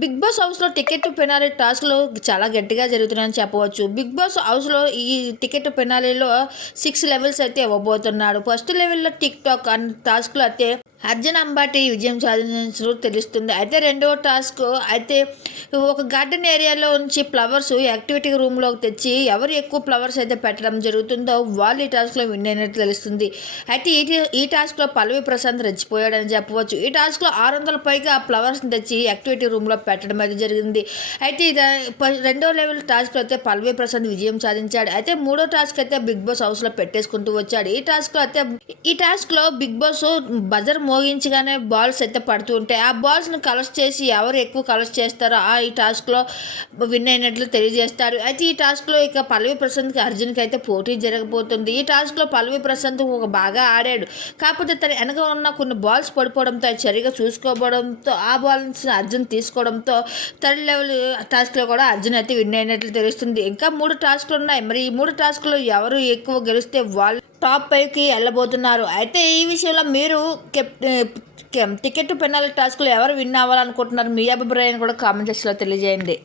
Big Boss హౌస్లో ticket finale టాస్క్లు చాలా గట్టిగా జరుగుతున్నాయని చెప్పవచ్చు. బిగ్ బాస్ హౌస్లో ఈ టికెట్ పెనాలిలో సిక్స్ లెవెల్స్ అయితే ఇవ్వబోతున్నాడు ఫస్ట్ లెవెల్లో టిక్ టాక్ అండ్ టాస్క్లో అయితే అర్జున్ అంబాటి విజయం సాధించినట్లు తెలుస్తుంది. అయితే రెండవ టాస్క్ అయితే ఒక గార్డెన్ ఏరియాలో నుంచి ఫ్లవర్స్ యాక్టివిటీ రూమ్లోకి తెచ్చి ఎవరు ఎక్కువ ఫ్లవర్స్ అయితే పెట్టడం జరుగుతుందో వాళ్ళు ఈ టాస్క్లో విన్ అయినట్టు తెలుస్తుంది. అయితే ఈ ఈ టాస్క్లో పల్లవి ప్రశాంత్ రెచ్చిపోయాడని చెప్పవచ్చు. ఈ టాస్క్లో ఆరు వందల పైగా ఫ్లవర్స్ని తెచ్చి యాక్టివిటీ రూమ్లో పెట్టడం అయితే జరిగింది. అయితే ఇది రెండో లెవెల్ టాస్క్లో అయితే పల్లవి ప్రశాంత్ విజయం సాధించాడు. అయితే మూడో టాస్క్ అయితే బిగ్ బాస్ హౌస్లో పెట్టేసుకుంటూ వచ్చాడు. ఈ టాస్క్లో అయితే ఈ టాస్క్లో బిగ్ బాస్ బజర్ మోగించగానే బాల్స్ అయితే పడుతూ ఉంటాయి. ఆ బాల్స్ని కలెక్ట్ చేసి ఎవరు ఎక్కువ కలెక్ట్ చేస్తారో ఆ ఈ టాస్క్లో విన్ అయినట్లు తెలియజేస్తారు. అయితే ఈ టాస్క్లో ఇక పల్లవి ప్రశాంత్కి అర్జున్కి అయితే పోటీ జరగబోతుంది. ఈ టాస్క్లో పల్లవి ప్రశాంత్ ఒక బాగా ఆడాడు. కాకపోతే తన వెనక ఉన్న కొన్ని బాల్స్ పడిపోవడంతో అది సరిగా చూసుకోవడంతో ఆ బాల్స్ అర్జున్ తీసుకోవడంతో థర్డ్ లెవెల్ టాస్క్లో కూడా అర్జున్ అయితే విన్ అయినట్లు తెలుస్తుంది. ఇంకా మూడు టాస్క్లు ఉన్నాయి. మరి ఈ మూడు టాస్క్లో ఎవరు ఎక్కువ గెలిస్తే వాళ్ళు టాప్ పైకి వెళ్ళబోతున్నారు. అయితే ఈ విషయంలో మీరు కెప్ టికెట్ పెనాలి టాస్క్లో ఎవరు విన్ అవ్వాలనుకుంటున్నారు? మీ అభిప్రాయాన్ని కూడా కామెంట్ సెక్షన్లో తెలియజేయండి.